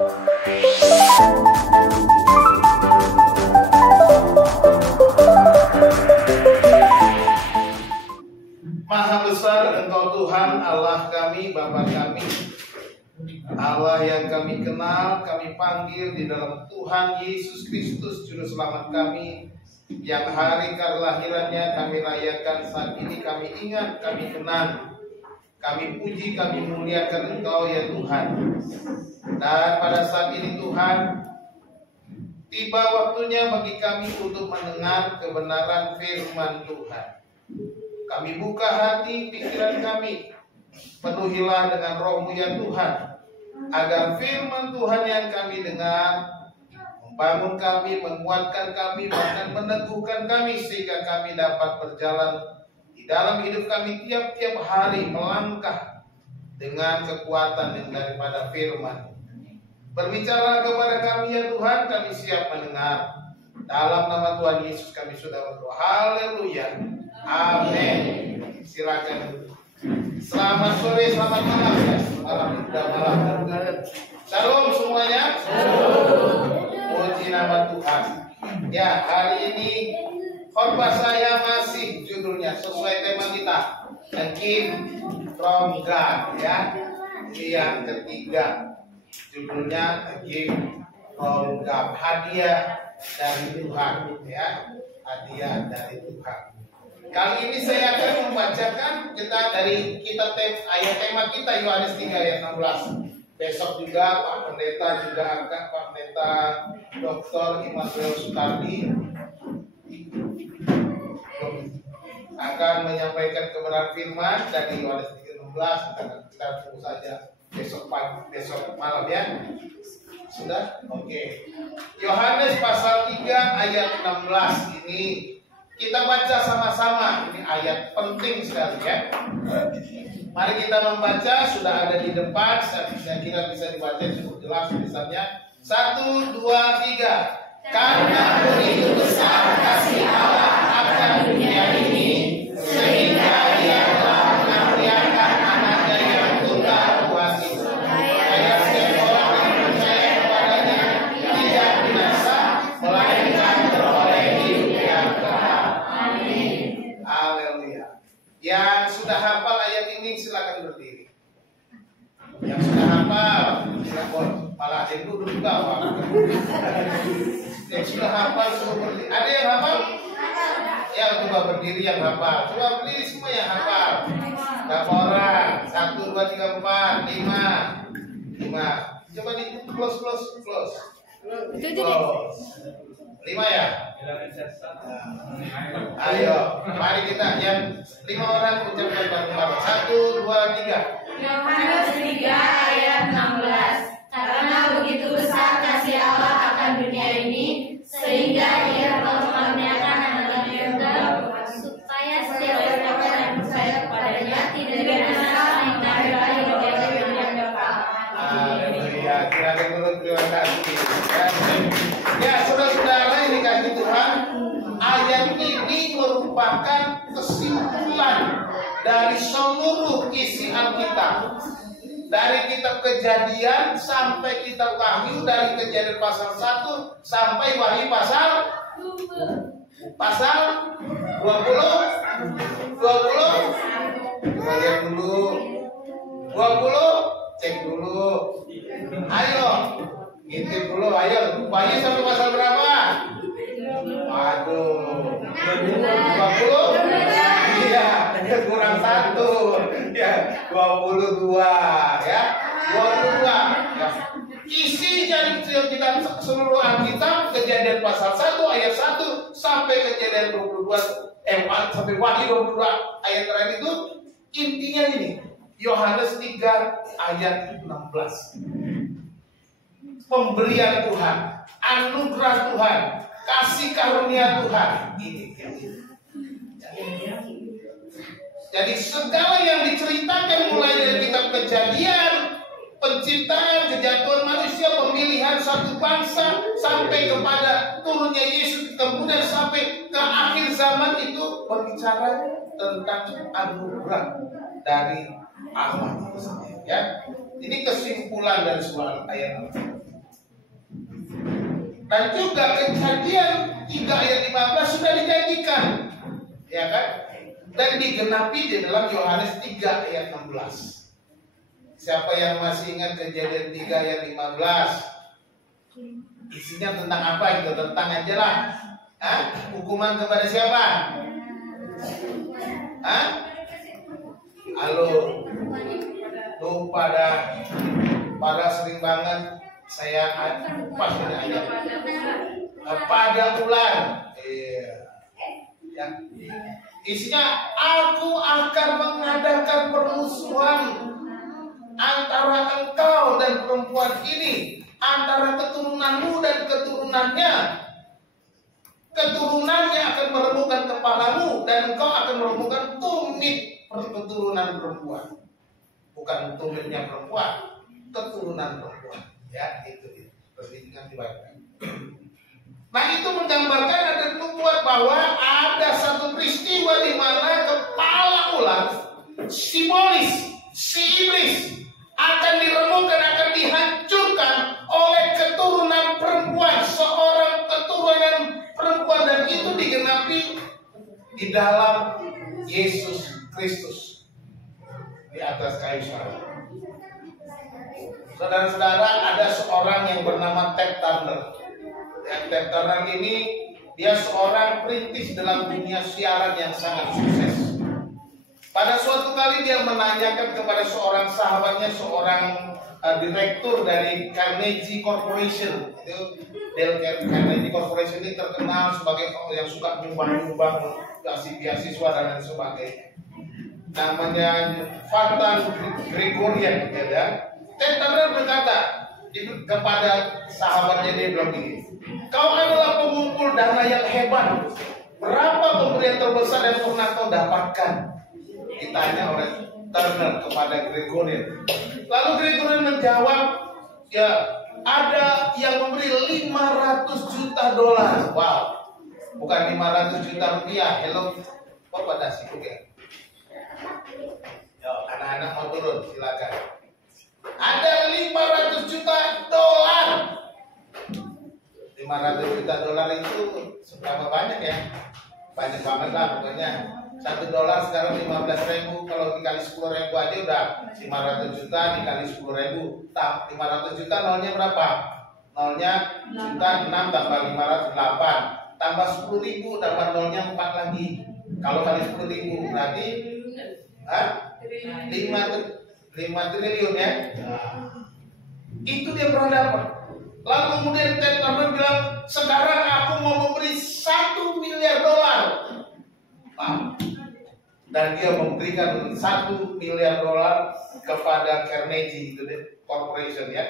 Maha besar Engkau Tuhan Allah kami, Bapa kami, Allah yang kami kenal, kami panggil di dalam Tuhan Yesus Kristus Juru Selamat kami, yang hari kelahirannya kami rayakan saat ini. Kami ingat, kami kenang, kami puji, kami muliakan Engkau ya Tuhan. Dan pada saat ini Tuhan, tiba waktunya bagi kami untuk mendengar kebenaran firman Tuhan. Kami buka hati, pikiran kami, penuhilah dengan roh-Mu ya Tuhan, agar firman Tuhan yang kami dengar membangun kami, menguatkan kami, bahkan meneguhkan kami, sehingga kami dapat berjalan di dalam hidup kami tiap-tiap hari, melangkah dengan kekuatan yang daripada firman. Berbicara kepada kami ya Tuhan, kami siap mendengar. Dalam nama Tuhan Yesus kami sudah berdoa. Haleluya. Amin. Silakan. Selamat sore, selamat malam ya. Malam. Shalom semuanya. Puji nama Tuhan. Ya, hari ini khotbah saya masih judulnya sesuai tema kita, A Gift from God ya. Ini yang ketiga. Judulnya A Gift from God. Hadiah dari Tuhan ya. Hadiah dari Tuhan. Kali ini saya akan membacakan kita dari kitab ayat tema kita Yohanes 3 ayat 16. Besok juga Pak Pendeta Pak Pendeta Dr. Immanuel Sutardi akan menyampaikan kebenaran firman dari Yohanes 3:16. Kita tunggu saja besok malam ya. Sudah? Oke. Yohanes pasal 3 ayat 16 ini kita baca sama-sama. Ini ayat penting sekali ya. Mari kita membaca, sudah ada di depan. Saya kira bisa dibaca cukup jelas tulisannya. 1, 2, 3. Karena begitu besar kasih Allah akan dunia ini, sehingga Ia telah mengaruniakan anaknya yang tunggal buat itu, supaya setiap orang yang percaya kepadanya tidak binasa, melainkan beroleh hidup yang kekal. Amin. Haleluya. Yang sudah hafal ayat ini silakan berdiri. Yang sudah hafal silakan. Malah ada yang duduk juga Pak. Yang sudah hafal semua berdiri. Ada yang hafal? Ya, coba berdiri yang hafal. Coba berdiri semua yang hafal. Berapa orang? 1, 2, 3, 4, 5. Coba di close. 5 ya? Ayo, mari kita yang 5 orang ucapkan bareng-bareng. 1, 2, 3. Yohanes 3 ayat 16. Karena begitu besar kasih Allah akan dunia ini, sehingga Ia telah mengaruniakan anaknya yang tunggal, supaya setiap orang yang percaya kepadanya tidak binasa, melainkan beroleh hidup yang kekal. Haleluya. Silakan dulu, terima kasih. Ya, saudara-saudara yang dikasihi Tuhan, ayat ini merupakan kesimpulan dari seluruh isi Alkitab. Dari kitab Kejadian sampai kitab Wahyu, dari Kejadian pasal 1 sampai Wahyu pasal 20. Kita lihat dulu. 20, cek dulu. Ayo, ngintip dulu. Ayo, Wahyu sampai pasal berapa? Waduh, 20? Iya, kurang 1. Ya, 22 ya. 22 ya. Isi dari kita seluruh Alkitab, Kejadian pasal 1 ayat 1 sampai Kejadian 22 sampai Wahyu 22 ayat terakhir itu intinya ini. Yohanes 3 ayat 16. Pemberian Tuhan, anugerah Tuhan, kasih karunia Tuhan. Ini. Jadi segala yang diceritakan mulai dari kitab Kejadian, penciptaan, kejatuhan manusia, pemilihan satu bangsa, sampai kepada turunnya Yesus, kemudian sampai ke akhir zaman itu berbicara tentang anugerah dari Allah. Ya, ini kesimpulan dari sebuah ayat. Dan juga Kejadian 3 ayat 15 sudah dijanjikan, ya kan? Dan digenapi di dalam Yohanes 3 ayat 16. Siapa yang masih ingat Kejadian 3 ayat 15? Isinya tentang apa itu? Tentang aja lah. Hukuman kepada siapa? Halo. Tuh pada sering banget saya pas ini ayat. Pada ular. Iya. Ya. Isinya, aku akan mengadakan permusuhan antara engkau dan perempuan ini, antara keturunanmu dan keturunannya. Keturunannya akan meremukkan kepalamu, dan engkau akan meremukkan tumit keturunan perempuan. Bukan tumitnya perempuan, keturunan perempuan. Ya, itu dia. Perhatikan dibaca. Nah, itu menggambarkan ada nubuat bahwa ada satu peristiwa di mana kepala ular, simbolis si iblis, akan diremukkan, akan dihancurkan oleh keturunan perempuan, seorang keturunan perempuan, dan itu digenapi di dalam Yesus Kristus di atas kayu salib. Saudara-saudara, ada seorang yang bernama Ted Turner. Ted Turner ini dia seorang perintis dalam dunia siaran yang sangat sukses. Pada suatu kali dia menanyakan kepada seorang sahabatnya, seorang direktur dari Carnegie Corporation. Itu Carnegie Corporation ini terkenal sebagai yang suka nyumbang-nyumbang, kasih beasiswa dan lain sebagainya. Namanya Fatan Gregorian, ya. Ted Turner berkata kepada sahabatnya, dia bilang begini, kau adalah pengumpul dana yang hebat. Berapa pemberian terbesar yang pernah kau dapatkan? Ditanya oleh Turner kepada Gregorian. Lalu Gregorian menjawab, ya ada yang memberi $500 juta. Wow, bukan 500 juta rupiah. Hello, Bapak Dasi, oke. Yo, anak-anak mau turun, silakan. Ada $500 juta. $500 juta itu seberapa banyak ya? Banyak banget lah pokoknya. $1 sekarang 15.000, kalau dikali 10.000 aja udah 500 juta dikali 10.000. 500 juta nolnya berapa? Nolnya juta 6 tambah 500 8. Tambah 10.000 tambah nolnya 4 lagi. Kalau kali 10.000 berarti 5 triliun ya. Itu dia pernah dapat. Lalu kemudian Ted Turner bilang, sekarang aku mau memberi $1 miliar. Dan dia memberikan $1 miliar kepada Carnegie Corporation, ya.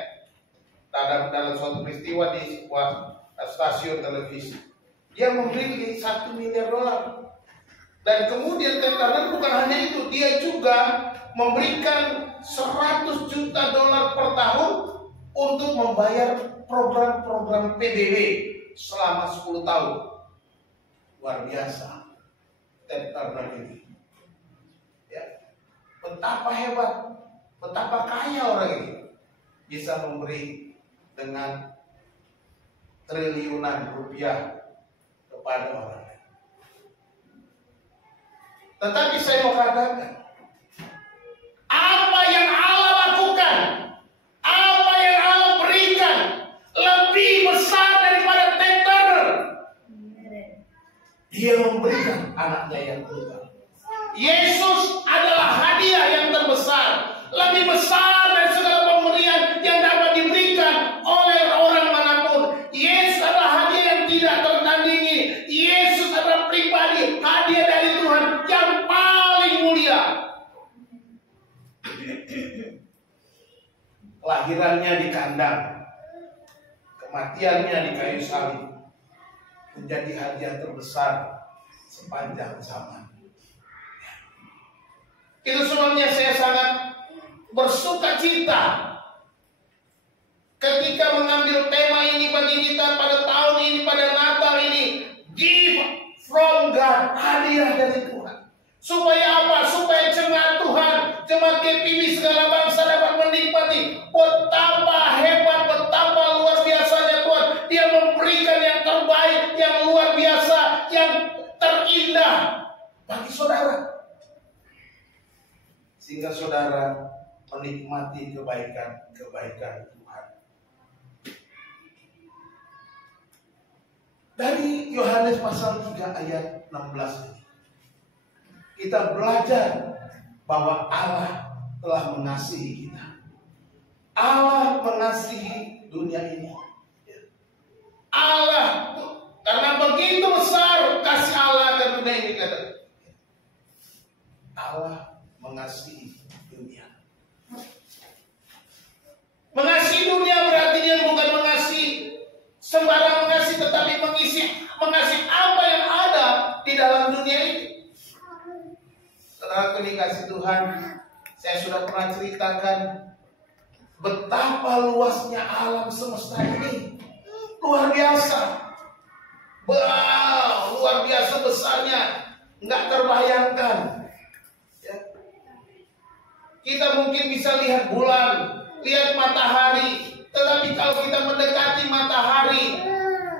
Dalam suatu peristiwa di sebuah stasiun televisi, dia memberi $1 miliar. Dan kemudian Ted Turner bukan hanya itu, dia juga memberikan $100 juta per tahun untuk membayar program-program PBB selama 10 tahun. Luar biasa Ted Turner ini. Ya. Betapa hebat, betapa kaya orang ini, bisa memberi dengan triliunan rupiah kepada orang lain. Tetapi saya mau katakan, apa yang Allah lakukan, apa yang Allah berikan lebih besar daripada Ted Turner. Dia memberikan anaknya yang tunggal. Yesus adalah hadiah yang terbesar, lebih besar dari segala pemberian yang dapat diberikan oleh orang manapun. Yesus adalah hadiah yang tidak tertandingi. Yesus adalah pribadi, hadiah dari Tuhan yang paling mulia. Kelahirannya di kandang, kematiannya di kayu salib, menjadi hadiah terbesar sepanjang zaman. Itu sebabnya saya sangat bersuka cita ketika mengambil tema ini bagi kita pada tahun ini, pada Natal ini. Give from God, hadiah dari Tuhan. Supaya apa? Supaya jemaat Tuhan, jemaat GPB segala bangsa dapat menikmati betapa hebat, betapa luar biasanya Tuhan. Dia memberi kebaikan Tuhan. Dari Yohanes pasal 3 ayat 16 ini, kita belajar bahwa Allah telah mengasihi kita. Allah mengasihi dunia ini. Allah, karena begitu besar kasih Allah dan dunia ini, kata Allah mengasihi dunia. Mengasihi dunia berarti dia bukan mengasihi sembarang mengasihi, tetapi mengasihi apa yang ada di dalam dunia ini. Saudara dikasih Tuhan, saya sudah pernah ceritakan betapa luasnya alam semesta ini. Luar biasa. Wow, luar biasa besarnya, nggak terbayangkan. Ya. Kita mungkin bisa lihat bulan, lihat matahari, tetapi kalau kita mendekati matahari,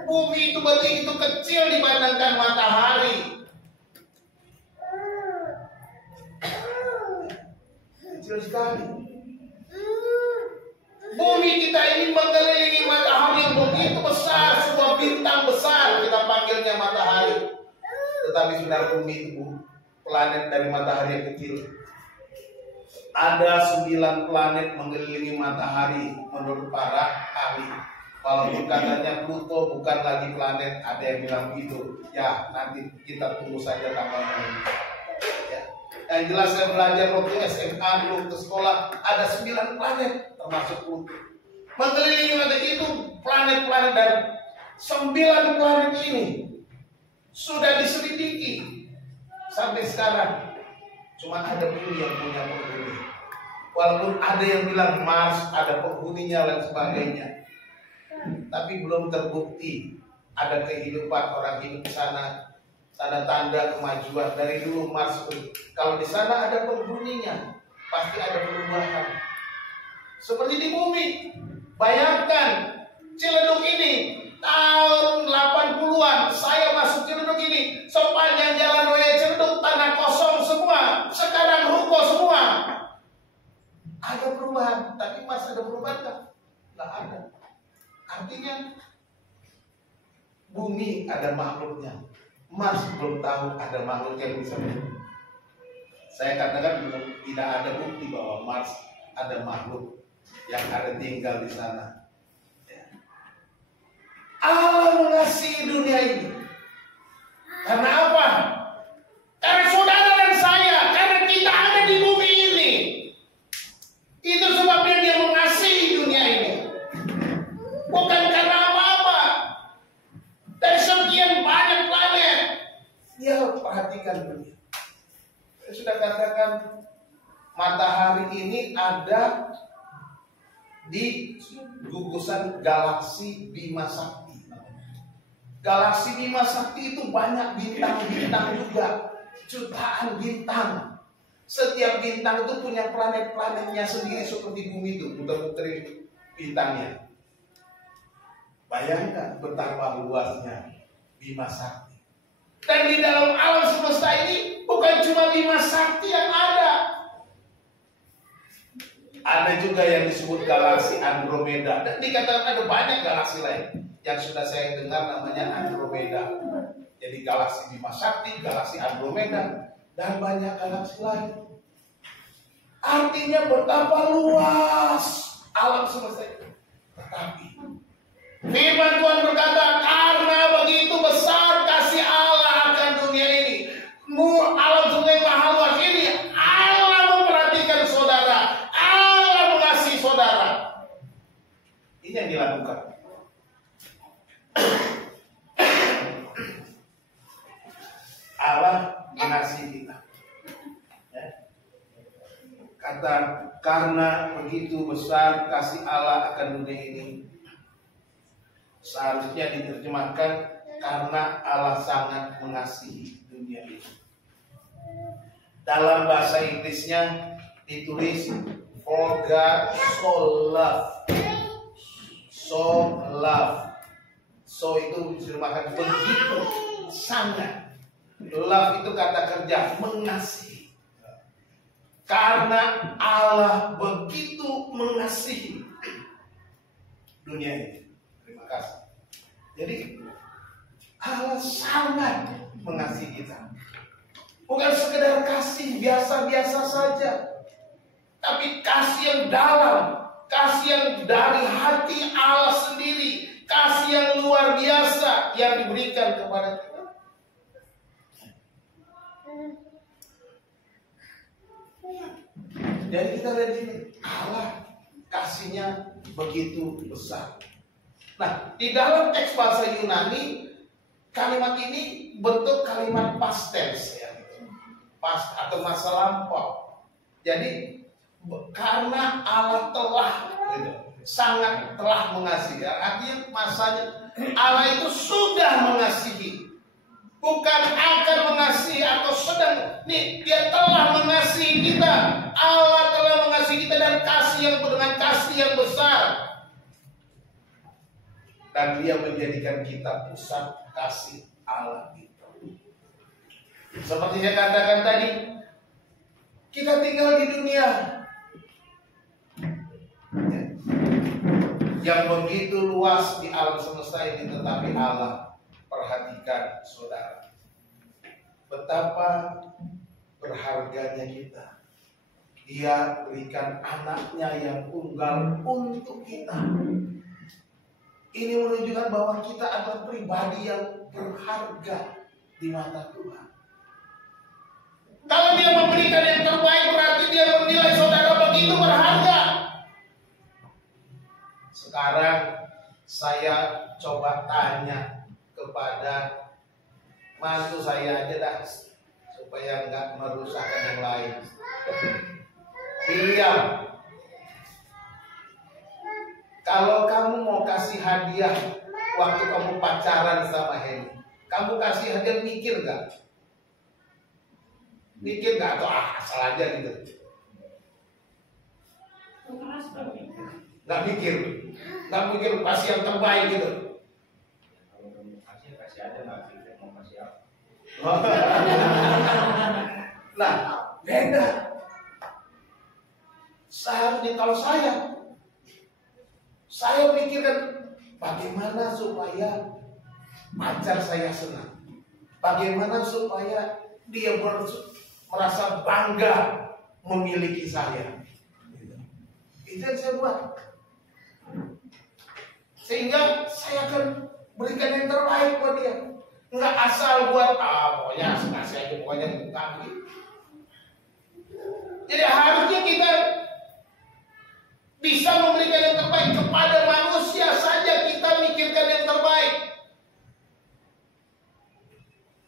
bumi itu begitu kecil dibandingkan matahari. Kecil sekali. Bumi kita ini mengelilingi matahari yang begitu besar, sebuah bintang besar, kita panggilnya matahari. Tetapi sebenarnya bumi itu planet dari matahari yang kecil. Ada 9 planet mengelilingi matahari menurut para ahli. Walaupun katanya Pluto bukan lagi planet, ada yang bilang begitu. Ya, nanti kita tunggu saja tanggalnya. Ya. Yang jelas saya belajar waktu SMA dulu ke sekolah, ada 9 planet termasuk Pluto. Mengelilingi matahari itu planet-planet, dan 9 planet ini sudah diselidiki sampai sekarang. Cuma ada bumi yang punya penghuni. Walaupun ada yang bilang Mars ada penghuninya dan sebagainya, tapi belum terbukti ada kehidupan orang hidup di sana. Tanda-tanda kemajuan dari dulu Mars. Kalau di sana ada penghuninya, pasti ada perubahan. Seperti di bumi. Bayangkan Ciledug ini tahun 80-an saya masuk Ciledug ini, sepanjang jalan raya Ciledug tanah kosong semua, sekarang ruko semua. Ada perubahan, tapi masih ada perubahan kan? Nggak ada. Artinya bumi ada makhluknya, Mars belum tahu ada makhluk yang bisa. Saya katakan belum, tidak ada bukti bahwa Mars ada makhluk yang ada tinggal di sana. Allah mengasihi dunia ini. Karena apa? Karena saudara dan saya, karena kita ada di bumi ini. Itu sebabnya dia mengasihi dunia ini. Bukan karena apa-apa. Dari sekian banyak planet, dia perhatikan dunia. Saya sudah katakan, matahari ini ada di gugusan galaksi Bima Sakti. Galaksi Bima Sakti itu banyak bintang-bintang juga, jutaan bintang. Setiap bintang itu punya planet-planetnya sendiri seperti bumi itu, muter-muterin bintangnya. Bayangkan betapa luasnya Bima Sakti. Dan di dalam alam semesta ini bukan cuma Bima Sakti yang ada. Ada juga yang disebut galaksi Andromeda, dan dikatakan ada banyak galaksi lain yang sudah saya dengar namanya Andromeda. Jadi galaksi Bima Sakti, galaksi Andromeda, dan banyak galaksi lain. Artinya betapa luas alam semesta itu. Tetapi firman Tuhan berkata, karena begitu besar kasih Allah akan dunia ini, alam semesta yang maha luas ini, Allah memperhatikan saudara, Allah mengasihi saudara. Ini yang dilakukan. Allah mengasihi kita. Ya. Kata karena begitu besar kasih Allah akan dunia ini, seharusnya diterjemahkan karena Allah sangat mengasihi dunia ini. Dalam bahasa Inggrisnya ditulis for God so love. So love. So itu diterjemahkan begitu sangat. Love itu kata kerja, mengasihi. Karena Allah begitu mengasihi dunia ini. Terima kasih. Jadi Allah sangat mengasihi kita. Bukan sekedar kasih biasa-biasa saja, tapi kasih yang dalam, kasih yang dari hati Allah sendiri, kasih yang luar biasa yang diberikan kepada kita. Jadi kita lihat ini, Allah kasihnya begitu besar. Nah, di dalam teks bahasa Yunani, kalimat ini bentuk kalimat past tense ya, past atau masa lampau. Jadi karena Allah telah sangat telah mengasihi, artinya masanya Allah itu sudah mengasihi, bukan akan mengasihi atau sedang. Nih, Dia telah mengasihi kita. Allah telah mengasihi kita dan kasih yang dengan kasih yang besar. Dan Dia menjadikan kita pusat kasih Allah itu. Seperti saya katakan tadi, kita tinggal di dunia yang begitu luas di alam semesta ini, tetapi Allah perhatikan saudara, betapa berharganya kita. Dia berikan anaknya yang tunggal untuk kita. Ini menunjukkan bahwa kita adalah pribadi yang berharga di mata Tuhan. Kalau Dia memberikan yang terbaik, berarti Dia menilai saudara begitu berharga. Sekarang saya coba tanya kepada mantu saya aja dah, supaya nggak merusakkan yang lain. William, kalau kamu mau kasih hadiah waktu kamu pacaran sama Henny, kamu kasih hadiah mikir nggak? Mikir nggak atau asal aja gitu? Nggak mikir, kasih yang terbaik gitu. Kasih aja, nggak pikir mau kasih apa. Nah, beda. Seharusnya kalau saya pikirkan bagaimana supaya pacar saya senang, bagaimana supaya dia merasa bangga memiliki saya. Itu yang saya buat. Sehingga saya akan berikan yang terbaik buat dia. Enggak asal buat pokoknya kasih aja, pokoknya bukan gitu. Jadi harusnya kita bisa memberikan yang terbaik kepada manusia saja, kita mikirkan yang terbaik.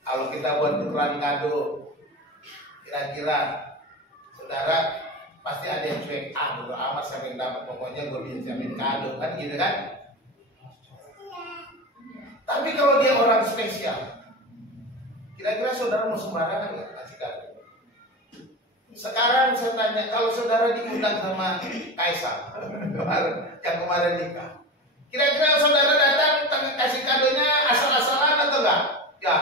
Kalau kita buat tukeran kado, kira-kira saudara pasti ada yang cuek, bodo amat siapa yang dapat, pokoknya gue bisa siapin kado, kan gitu kan? Tapi kalau dia orang spesial, kira-kira saudara mau sembarangan nggak kasih kado? Sekarang saya tanya, kalau saudara diundang sama Kaisar yang kemarin nikah, kira-kira saudara datang kasih kadonya asal-asalan atau enggak? Ya,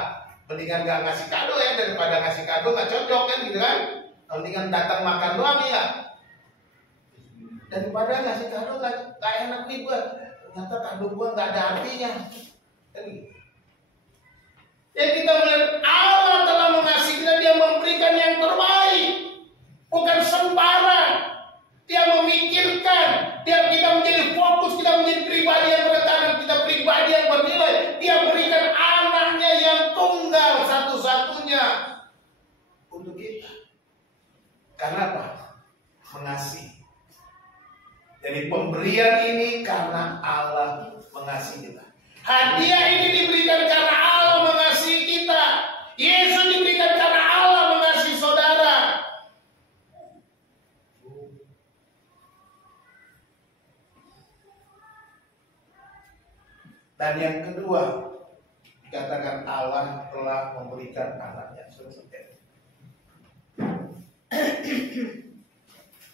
mendingan nggak ngasih kado ya, daripada ngasih kado nggak cocok kan gitu kan? Mendingan datang makan doang ya, daripada ngasih kado nggak enak nih gue, ternyata kado gue nggak ada artinya. Ya, kita melihat Allah telah mengasihi kita, Dia memberikan yang terbaik, bukan sembarang. Dia memikirkan, kita menjadi fokus, kita menjadi pribadi yang bertahan, kita pribadi yang bernilai. Dia berikan anaknya yang tunggal satu-satunya untuk kita. Karena apa? Mengasihi. Jadi pemberian ini karena Allah mengasihi kita. Hadiah ini diberikan karena Allah mengasihi kita. Yesus diberikan karena Allah mengasihi saudara. Dan yang kedua, dikatakan Allah telah memberikan anaknya.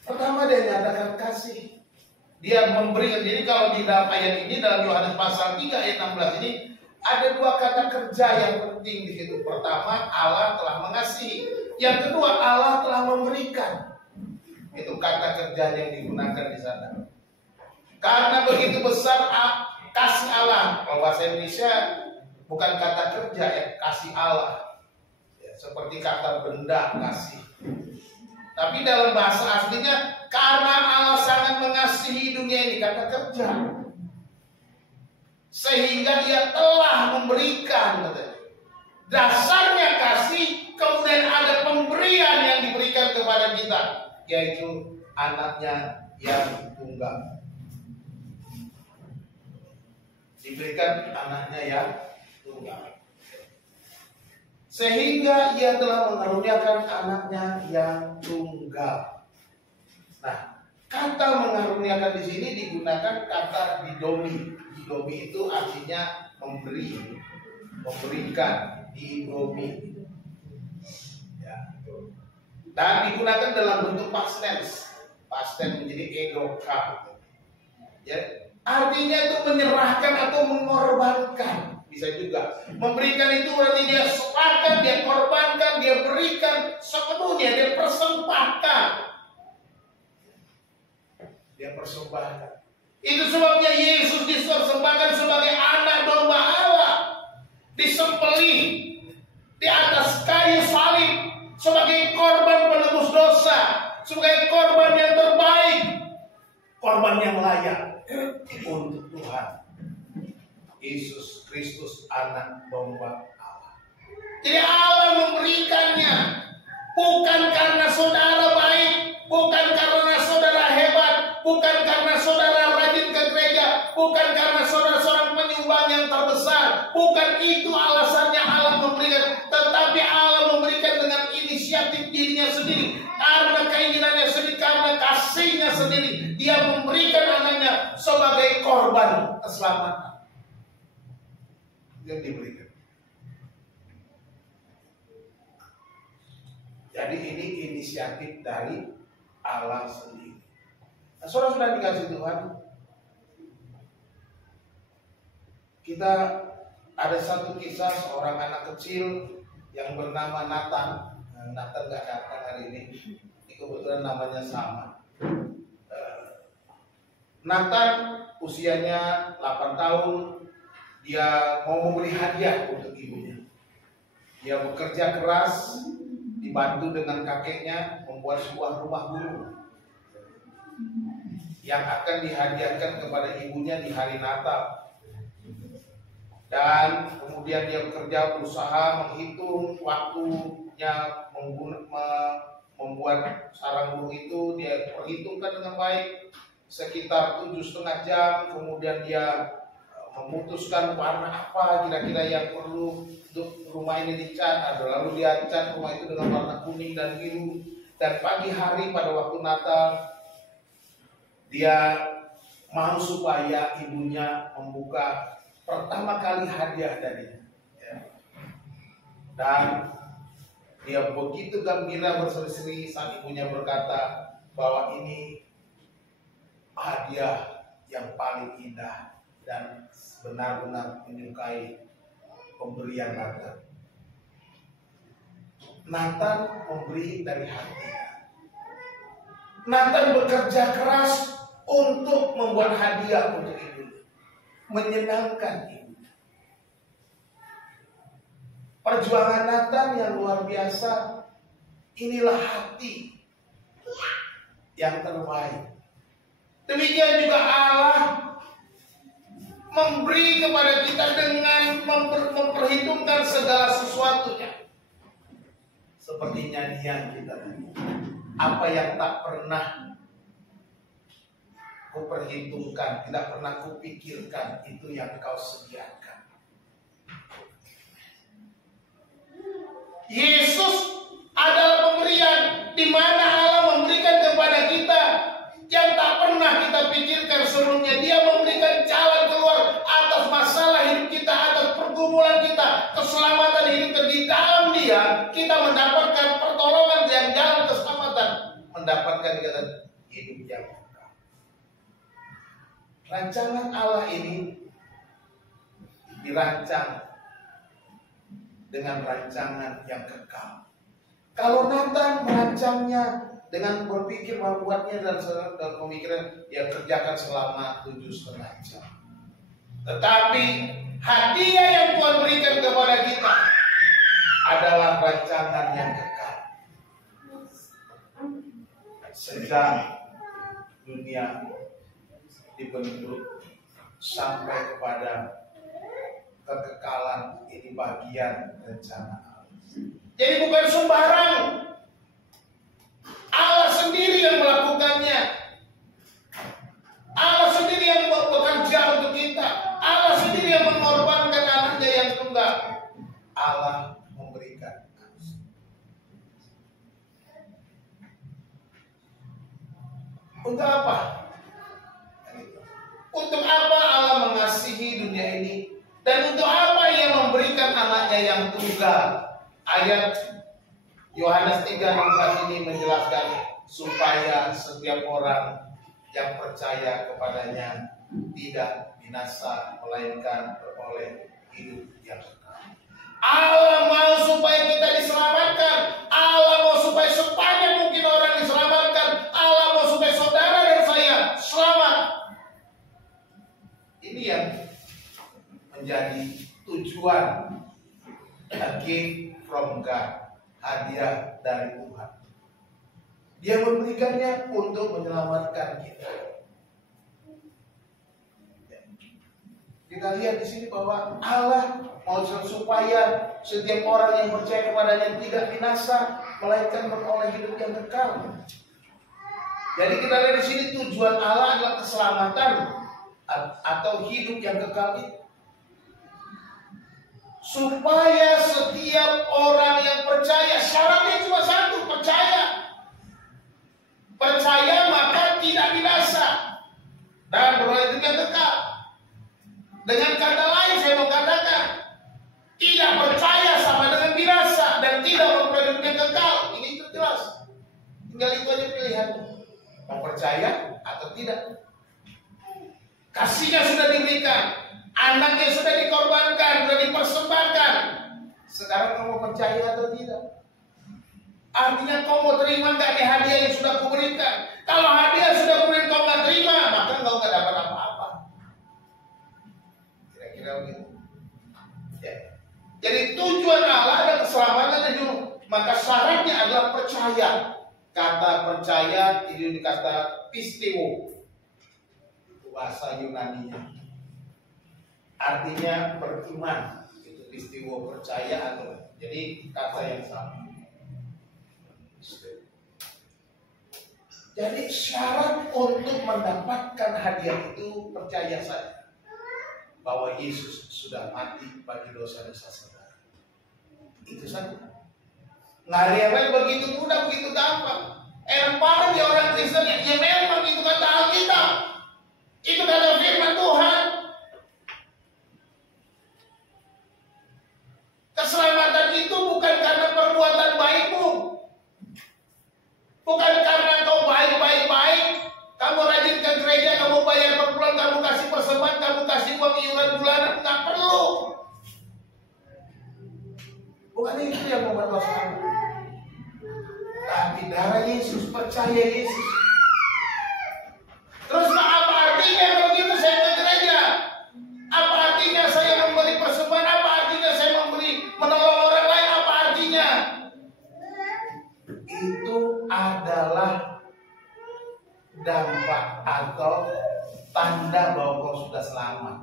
Pertama dia nyatakan kasih. Dia memberikan. Jadi kalau di dalam ayat ini, dalam Yohanes pasal 3 ayat 16 ini, ada dua kata kerja yang penting di situ. Pertama, Allah telah mengasihi. Yang kedua, Allah telah memberikan. Itu kata kerja yang digunakan di sana. Karena begitu besar kasih Allah. Kalau bahasa Indonesia bukan kata kerja ya, kasih Allah. Ya, seperti kata benda kasih. Tapi dalam bahasa aslinya karena Allah sangat mengasihi dunia ini, kata kerja. Sehingga Dia telah memberikan, katanya. Dasarnya kasih, kemudian ada pemberian yang diberikan kepada kita, yaitu anaknya yang tunggal. Diberikan anaknya yang tunggal. Sehingga Ia telah mengaruniakan anaknya yang tunggal. Nah, kata mengaruniakan di sini digunakan kata didomi. Didomi itu artinya memberi, memberikan, didomi. Ya. Dan digunakan dalam bentuk past tense. Past tense menjadi edoka. Ya. Artinya itu menyerahkan atau mengorbankan. Bisa juga. Memberikan itu berarti dia serahkan, dia korbankan, dia berikan sepenuhnya, dia persembahkan. Dia persembahkan. Itu sebabnya Yesus dipersembahkan sebagai anak domba Allah. Disembelih di atas kayu salib sebagai korban penebus dosa, sebagai korban yang terbaik, korban yang layak untuk Tuhan Yesus Kristus, anak domba Allah. Jadi Allah memberikannya bukan karena saudara baik, bukan karena saudara hebat, bukan karena saudara rajin ke gereja, bukan karena saudara seorang penyumbang yang terbesar. Bukan itu alasannya Allah memberikan, tetapi Allah memberikan dengan inisiatif dirinya sendiri, karena keinginannya sendiri, karena kasihnya sendiri. Dia memberikan anaknya sebagai korban keselamatan yang diberikan. Jadi ini inisiatif dari Allah sendiri. Nah, saudara sudah dikasih Tuhan. Kita ada satu kisah seorang anak kecil yang bernama Nathan. Nathan gak datang hari ini. Ini kebetulan namanya sama. Nathan usianya 8 tahun. Dia mau memberi hadiah untuk ibunya. Dia bekerja keras, dibantu dengan kakeknya membuat sebuah rumah guru yang akan dihadiahkan kepada ibunya di hari Natal. Dan kemudian dia bekerja, berusaha menghitung waktunya membuat sarang burung itu. Dia perhitungkan dengan baik, sekitar 7,5 jam. Kemudian dia memutuskan warna apa kira-kira yang perlu untuk rumah ini dicat. Lalu dia cat rumah itu dengan warna kuning dan biru. Dan pagi hari pada waktu Natal, dia mau supaya ibunya membuka pertama kali hadiah darinya. Dan dia begitu gembira berseri-seri saat ibunya berkata bahwa ini hadiah yang paling indah dan benar-benar menyukai pemberian Nathan. Nathan memberi dari hati. Nathan bekerja keras untuk membuat hadiah untuk ibunya, menyenangkan ibunya. Perjuangan Nathan yang luar biasa. Inilah hati yang terbaik. Demikian juga Allah memberi kepada kita dengan memperhitungkan segala sesuatunya. Seperti nyanyian kita tadi. Apa yang tak pernah kuperhitungkan, tidak pernah kupikirkan, itu yang Kau sediakan. Yesus adalah pemberian, di mana Allah memberikan kepada kita yang tak pernah kita pikirkan sebelumnya. Dia memberikan jalan keluar atas masalah hidup kita, atas pergumulan kita, keselamatan hidup kita. Di dalam Dia kita mendapatkan pertolongan dan jalan keselamatan, mendapatkan hidup yang kekal. Rancangan Allah ini dirancang dengan rancangan yang kekal. Kalau Nathan merancangnya dengan berpikir membuatnya dan pemikiran dia kerjakan selama 7,5 jam. Tetapi hadiah yang Tuhan berikan kepada kita adalah rancangan yang kekal. Sejak dunia dibentuk sampai kepada kekekalan, ini bagian rencana Allah. Jadi bukan sembarang. Allah sendiri yang melakukannya. Allah sendiri yang bekerja untuk kita. Allah sendiri yang mengorbankan anaknya yang tunggal. Allah memberikan. Untuk apa? Untuk apa Allah mengasihi dunia ini? Dan untuk apa Ia memberikan anaknya yang tunggal? Ayat Yohanes 3:16 ini menjelaskan supaya setiap orang yang percaya kepadanya tidak binasa, melainkan beroleh hidup yang kekal. Allah mau supaya kita diselamatkan. Allah mau supaya sebanyak mungkin orang diselamatkan. Allah mau supaya saudara dan saya selamat. Ini yang menjadi tujuan gift from God, hadiah dari Tuhan. Dia memberikannya untuk menyelamatkan kita. Kita lihat di sini bahwa Allah mau supaya setiap orang yang percaya kepadanya tidak binasa, melainkan beroleh hidup yang kekal. Jadi kita lihat di sini tujuan Allah adalah keselamatan atau hidup yang kekal itu. Supaya setiap orang yang percaya, syaratnya cuma satu, percaya. Percaya maka tidak binasa dan beroleh hidup yang kekal. Dengan kata lain saya mau katakan, tidak percaya sama dengan binasa dan tidak beroleh hidup yang kekal. Ini jelas. Tinggal itu aja pilihan. Mau percaya atau tidak. Kasihnya sudah diberikan, anaknya sudah dikorbankan, sudah dipersembahkan. Sekarang kamu percaya atau tidak? Artinya kau mau terima nggak nih hadiah yang sudah kuberikan? Kalau hadiah sudah kuberikan kau nggak terima, maka kau nggak dapat apa-apa. Kira-kira begitu. Ya. Jadi tujuan Allah adalah keselamatan dan juru. Maka syaratnya adalah percaya. Kata percaya ini dikata pisteo. Bahasa Yunaninya artinya beriman, itu peristiwa percaya atau jadi kata yang sama. Jadi syarat untuk mendapatkan hadiah itu percaya saja bahwa Yesus sudah mati bagi dosa-dosa saudara. Itu saja. Ngarepin begitu mudah, begitu gampang. Pada dia orang Kristen ya memang itu kata Alkitab. Itu kata firman Tuhan. Keselamatan itu bukan karena perbuatan baikmu. Bukan karena kau baik-baik-baik. Kamu rajin ke gereja, kamu bayar per bulan, kamu kasih persembahan, kamu kasih uang iuran bulanan. Nggak perlu. Bukan itu yang membuat dosa. Tapi darah Yesus, percaya Yesus. Terus apa artinya kalau gitu saya ke gereja? Apa artinya saya memberi persembahan? Apa artinya saya menolong orang lain? Apa artinya? Itu adalah dampak atau tanda bahwa kau sudah selamat.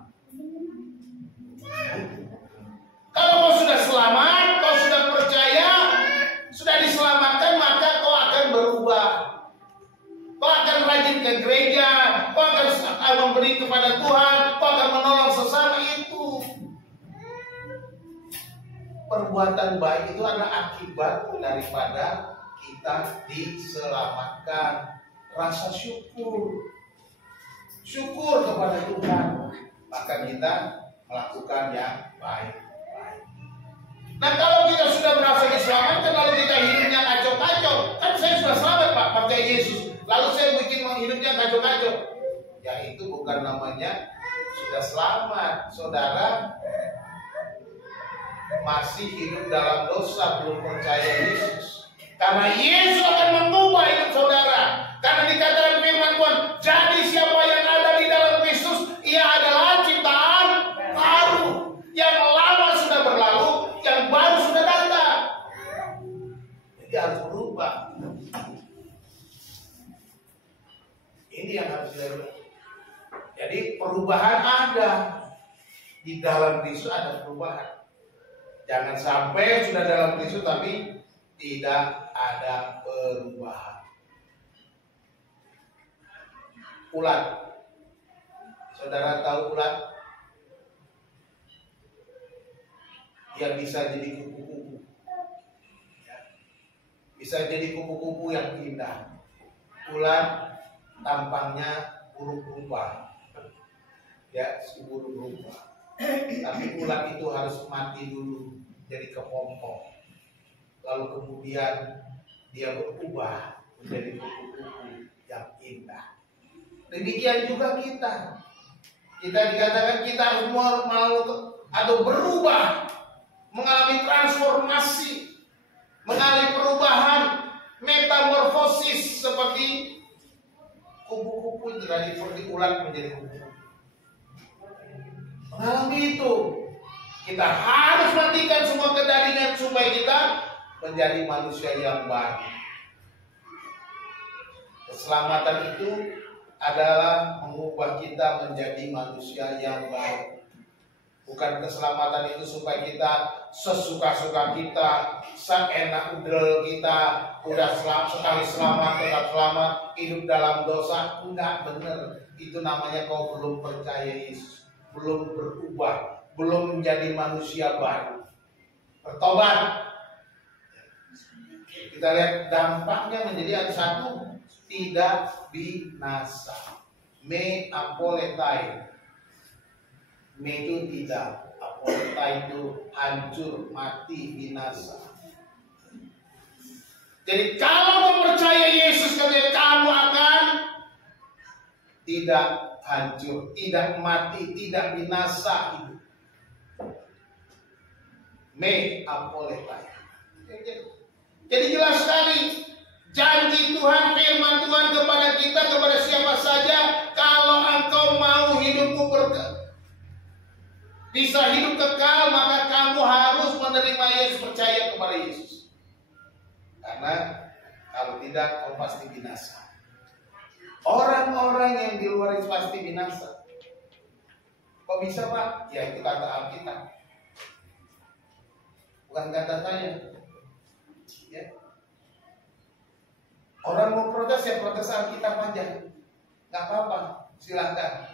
Kalau kau sudah selamat, kau sudah percaya, sudah diselamatkan, maka kau akan berubah. Kau akan rajin ke gereja, kau akan memberi kepada Tuhan, kau akan menolong sesama itu. Perbuatan baik itu adalah akibat daripada kita diselamatkan. Rasa syukur. Syukur kepada Tuhan. Maka kita melakukan yang baik. Nah kalau kita sudah merasa diselamatkan, lalu kita hidupnya kacau-kacau. Kan saya sudah selamat Pak, pakai Yesus. Lalu saya bikin hidupnya kacau-kacau. Ya itu bukan namanya sudah selamat. Saudara masih hidup dalam dosa, belum percaya Yesus. Karena Yesus akan mengubah hidup saudara. Karena dikatakan firman Tuhan, jadi siapa yang ada di dalam Kristus, ia adalah ciptaan baru. Yang lama sudah berlalu, yang baru sudah datang. Jadi harus berubah. Ini yang harus dilakukan. Jadi perubahan ada. Di dalam Kristus ada perubahan. Jangan sampai sudah dalam Kristus tapi tidak ada perubahan. Ulat. Saudara tahu ulat? Yang bisa jadi kupu-kupu. Ya. Bisa jadi kupu-kupu yang indah. Ulat tampangnya burung rupa. Ya, si burung rupa. Tapi ulat itu harus mati dulu jadi kepompong. Lalu kemudian dia berubah menjadi kupu-kupu yang indah. Demikian juga kita. Kita dikatakan kita harus mau atau berubah, mengalami transformasi, mengalami perubahan, metamorfosis seperti kupu-kupu itu dari ulat menjadi kupu-kupu. Mengalami itu, kita harus matikan semua kedagingan supaya kita menjadi manusia yang baik. Keselamatan itu adalah mengubah kita menjadi manusia yang baik. Bukan keselamatan itu supaya kita sesuka-suka kita, seenak udel kita, udah sekali selamat, tetap selamat, hidup dalam dosa. Enggak benar. Itu namanya kau belum percaya Yesus, belum berubah, belum menjadi manusia baru. Bertobat. Kita lihat dampaknya menjadi ada satu, tidak binasa. Me apoletai. Me itu tidak, apoletai itu hancur, mati, binasa. Jadi kalau kamu percaya Yesus, kamu akan tidak hancur, tidak mati, tidak binasa hidup. Me apoletai. Jadi jelas sekali janji Tuhan, firman Tuhan kepada kita, kepada siapa saja, kalau engkau mau hidupmu bisa hidup kekal, maka kamu harus menerima Yesus, percaya kepada Yesus. Karena kalau tidak, kau pasti binasa. Orang-orang yang di luar itu pasti binasa. Kok bisa, Pak? Ya itu kata Alkitab, bukan kata saya. Ya. Orang mau protes ya protes Alkitab aja, nggak apa-apa, silakan.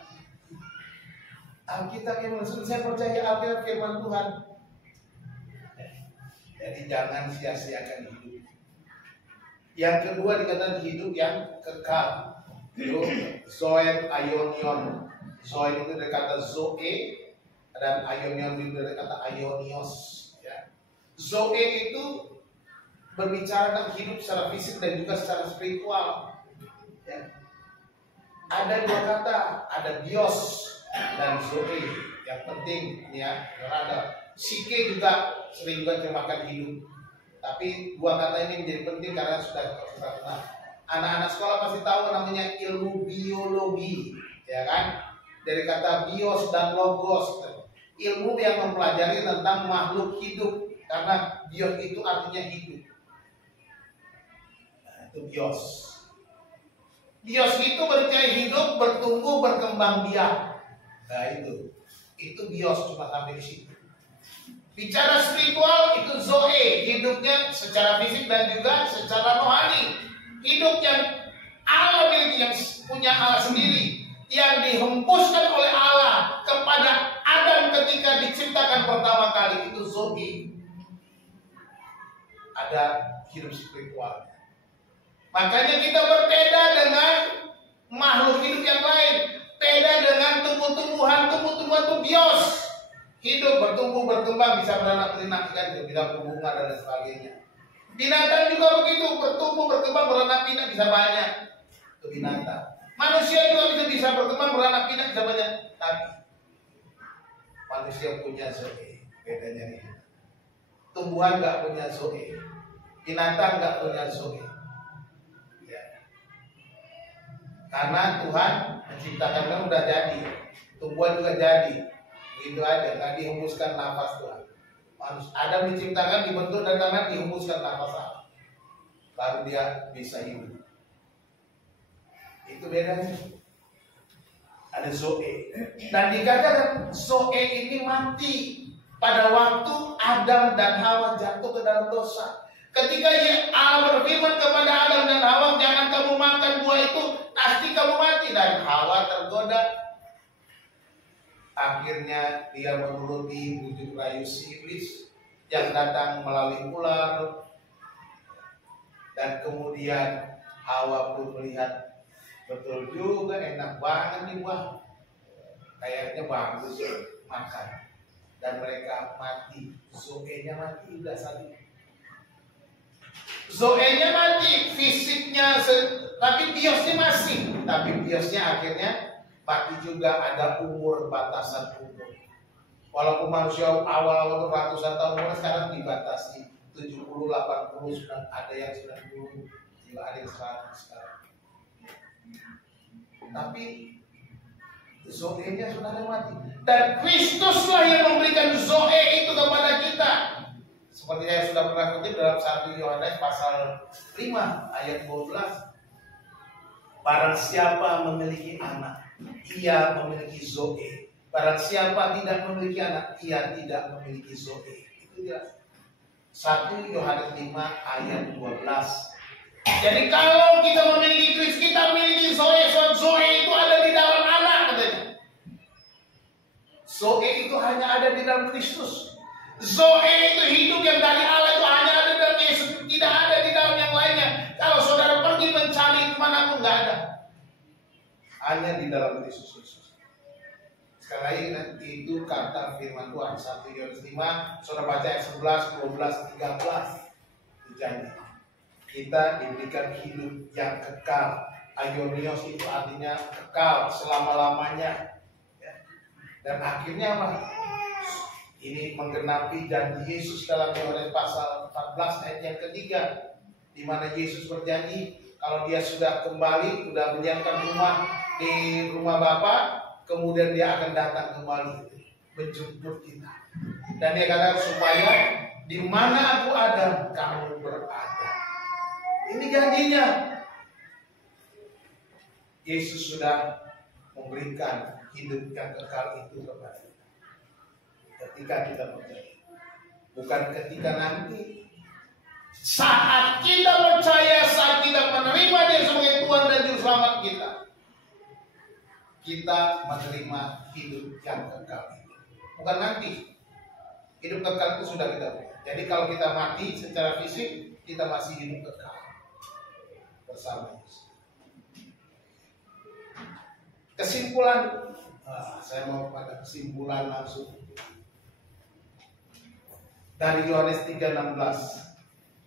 Alkitab yang maksud saya percaya Alkitab firman Tuhan. Jadi jangan sia-siakan hidup. Yang kedua dikatakan hidup yang kekal. Itu zoe aionion. Zoe itu dari kata zoe dan aionion itu dari kata aionios. Ya. Zoe itu berbicara tentang hidup secara fisik dan juga secara spiritual. Ya. Ada dua kata, ada bios dan zoe. Yang penting ya, karena ada psike juga sering terjemahkan hidup. Tapi dua kata ini menjadi penting karena sudah kenal. Anak-anak sekolah pasti tahu namanya ilmu biologi, ya kan? Dari kata bios dan logos, ilmu yang mempelajari tentang makhluk hidup. Karena bios itu artinya hidup. Itu bios. Bios itu berarti hidup, bertumbuh, berkembang biak. Nah itu bios, cuma sampai di situ. Bicara spiritual itu zoe, hidupnya secara fisik dan juga secara rohani. Hidup yang Allah miliki, yang punya Allah sendiri, yang dihembuskan oleh Allah kepada Adam ketika diciptakan pertama kali, itu zoe. Ada hidup spiritual. Makanya kita berbeda dengan makhluk hidup yang lain. Beda dengan tumbuh-tumbuhan. Tumbuh-tumbuhan itu bios. Hidup, bertumbuh, berkembang, bisa beranak pinak, kan, bisa berbunga dan sebagainya. Binatang juga begitu, bertumbuh, berkembang, beranak pinak, bisa banyak. Itu binatang. Manusia juga bisa berkembang, beranak pinak, bisa banyak. Tapi manusia punya zoe. Bedanya nih. Tumbuhan nggak punya zoe. Binatang nggak punya zoe. Ya. Karena Tuhan menciptakan kan udah jadi, tumbuhan juga jadi, gitu aja. Nggak dihembuskan nafas Tuhan. Adam diciptakan, dibentuk dari tanah, dihembuskan nafas Allah, baru dia bisa hidup. Itu bedanya. Ada zoe. Dan dikatakan zoe ini mati pada waktu Adam dan Hawa jatuh ke dalam dosa. Ketika Allah berfirman kepada Adam dan Hawa, jangan kamu makan buah itu, pasti kamu mati. Dan Hawa tergoda. Akhirnya dia menuruti bujuk rayu si iblis yang datang melalui ular. Dan kemudian Hawa pun melihat, betul juga enak banget nih buah, kayaknya bagus makan. Dan mereka mati, zoe-nya mati, udah saling. Zoe-nya mati, fisiknya, tapi biosnya masih. Tapi biosnya akhirnya mati juga, ada umur, batasan umur. Walaupun manusia awal-awal ratusan tahun, sekarang dibatasi 70, 80, ada yang 90, juga ada yang 100 sekarang. Tapi zoe-nya sudah mati. Dan Kristuslah yang memberikan zoe itu kepada kita. Seperti saya sudah pernah kutip dalam 1 Yohanes pasal 5 ayat 12. Barang siapa memiliki anak, ia memiliki zoe. Barang siapa tidak memiliki anak, ia tidak memiliki zoe. Itu jelas. 1 Yohanes 5 ayat 12. Jadi kalau kita memiliki Kristus, kita memiliki zoe. Zoe itu ada di dalam anak, katanya. Zoe itu hanya ada di dalam Kristus. Zoe itu hidup yang dari Allah, itu hanya ada dalam Yesus, tidak ada di dalam yang lainnya. Kalau saudara pergi mencari kemanapun, nggak ada. Hanya di dalam Kristus. Sekali lagi, nanti itu kata firman Tuhan 1 Yohanes 5, saudara baca ayat 11, 12, 13. Dijanji kita diberikan hidup yang kekal. Aionios itu artinya kekal selama-lamanya. Dan akhirnya apa? Ini menggenapi janji Yesus dalam Yohanes pasal 14 ayat yang ketiga, di mana Yesus berjanji kalau dia sudah kembali, sudah menyiapkan rumah di rumah Bapa, kemudian dia akan datang kembali menjemput kita. Dan dia katakan supaya di mana aku ada, kamu berada. Ini janjinya. Yesus sudah memberikan hidup yang kekal itu kepada kita. Ketika kita percaya, bukan ketika nanti. Saat kita percaya, saat kita menerima Dia sebagai Tuhan dan Juru Selamat kita, kita menerima hidup yang kekal itu. Bukan nanti. Hidup kekal itu sudah kita punya. Jadi kalau kita mati secara fisik, kita masih hidup kekal bersama Yesus. Kesimpulan, saya mau pada kesimpulan langsung. Dari Yohanes 3:16,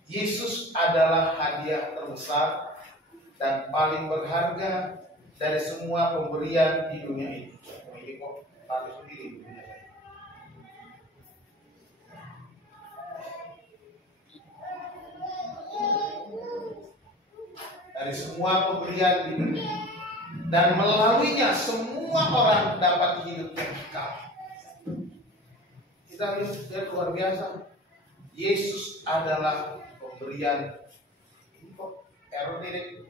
Yesus adalah hadiah terbesar dan paling berharga dari semua pemberian di dunia ini. Ini kok harus sendiri dunia saya. Dari semua pemberian di dunia, dan melaluinya semua orang dapat hidup yang kekal. Kita lihat luar biasa. Yesus adalah pemberian. Ini kok error ini?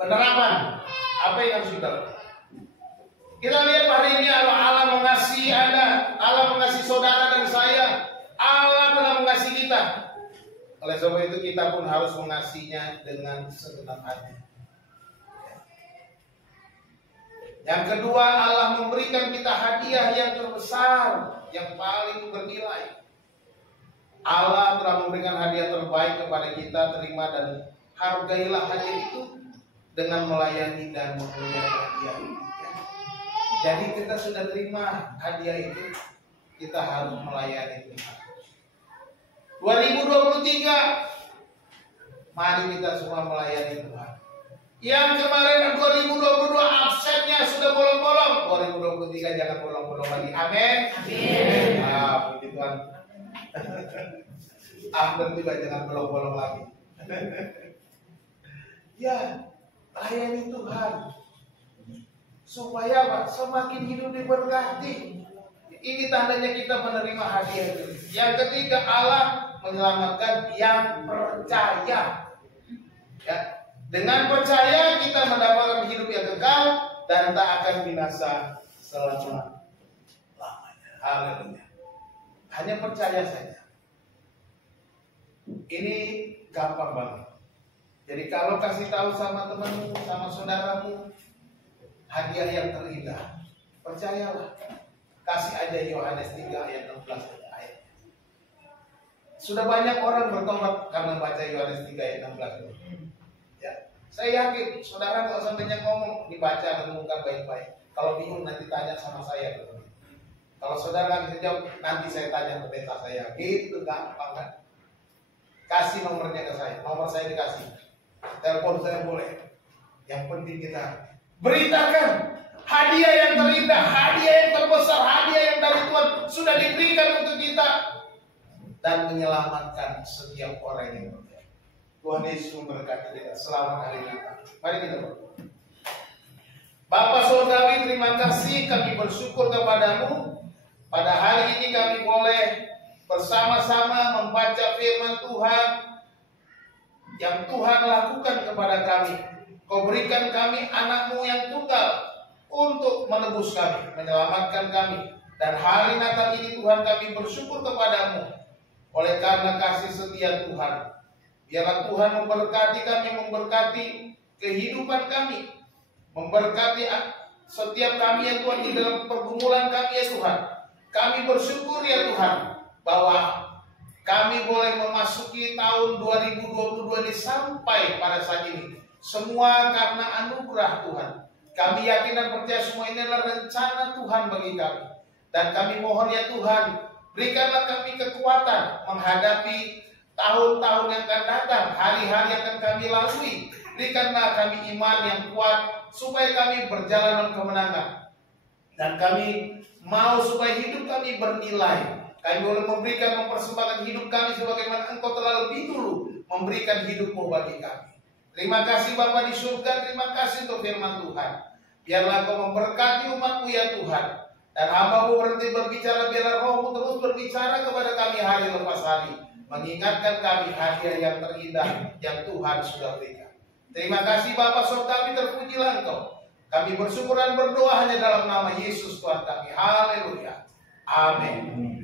Penerapan apa yang harus kita lakukan? Kita lihat hari ini Allah mengasihi Anda, Allah mengasihi saudara dan saya, Allah telah mengasihi kita. Oleh sebab itu kita pun harus mengasihinya dengan segenap hati. Yang kedua, Allah memberikan kita hadiah yang terbesar, yang paling bernilai. Allah telah memberikan hadiah terbaik kepada kita, terima dan hargailah hadiah itu dengan melayani dan memuliakan hadiah itu. Jadi kita sudah terima hadiah itu, kita harus melayani Tuhan. 2023, mari kita semua melayani Tuhan. Yang kemarin 2022 absennya sudah bolong-bolong, 2023 jangan bolong-bolong lagi. Amin. Amin. Nah, puji Tuhan. Amin juga jangan bolong-bolong lagi. Ya, layani Tuhan. Supaya apa? Semakin hidup diberkati. Ini tandanya kita menerima hadiah itu. Yang ketiga, Allah menyelamatkan yang percaya. Ya, dengan percaya kita mendapatkan hidup yang kekal dan tak akan binasa selama-lamanya. Haleluya. Hanya percaya saja. Ini gampang banget. Jadi kalau kasih tahu sama temanmu, sama saudaramu, hadiah yang terindah, percayalah. Kasih aja Yohanes 3 ayat 16 ayat. Sudah banyak orang bertobat karena baca Yohanes 3 ayat 16. Ya, saya yakin saudara kalau sampai ngomong dibaca renungkan baik-baik. Kalau bingung nanti tanya sama saya. Kalau saudara nggak bisa jawab, nanti saya tanya pendeta saya. Gitu gampang kan? Kasih nomornya ke saya, nomor saya dikasih. Telepon saya boleh. Yang penting kita beritakan hadiah yang terindah, hadiah yang terbesar, hadiah yang dari Tuhan sudah diberikan untuk kita dan menyelamatkan setiap orang yang percaya. Tuhan Yesus memberkati kita. Selamat hari Natal. Mari kita berdoa. Bapa Surgawi, terima kasih, kami bersyukur kepadamu. Pada hari ini kami boleh bersama-sama membaca firman Tuhan yang Tuhan lakukan kepada kami. Kau berikan kami anak-Mu yang tunggal untuk menebus kami, menyelamatkan kami. Dan hari Natal ini Tuhan kami bersyukur kepadamu oleh karena kasih setia Tuhan. Biarlah Tuhan memberkati kami, memberkati kehidupan kami, memberkati setiap kami ya Tuhan di dalam pergumulan kami ya Tuhan. Kami bersyukur ya Tuhan bahwa kami boleh memasuki tahun 2022 ini sampai pada saat ini. Semua karena anugerah Tuhan. Kami yakin dan percaya semua ini adalah rencana Tuhan bagi kami. Dan kami mohon ya Tuhan, berikanlah kami kekuatan menghadapi tahun-tahun yang akan datang, hari-hari yang akan kami lalui. Berikanlah kami iman yang kuat supaya kami berjalan dalam kemenangan. Dan kami mau supaya hidup kami bernilai. Kami boleh memberikan, mempersembahkan hidup kami sebagaimana Engkau telah lebih dulu memberikan hidup-Mu bagi kami. Terima kasih Bapa di surga, terima kasih untuk firman Tuhan. Biarlah Kau memberkati umat-Mu ya Tuhan. Dan hamba-Mu berhenti berbicara, biarlah Roh-Mu terus berbicara kepada kami hari lepas hari. Mengingatkan kami hadiah yang terindah yang Tuhan sudah berikan. Terima kasih Bapa surgawi, terpujilah Engkau. Kami bersyukur dan berdoa hanya dalam nama Yesus Tuhan kami. Haleluya. Amin.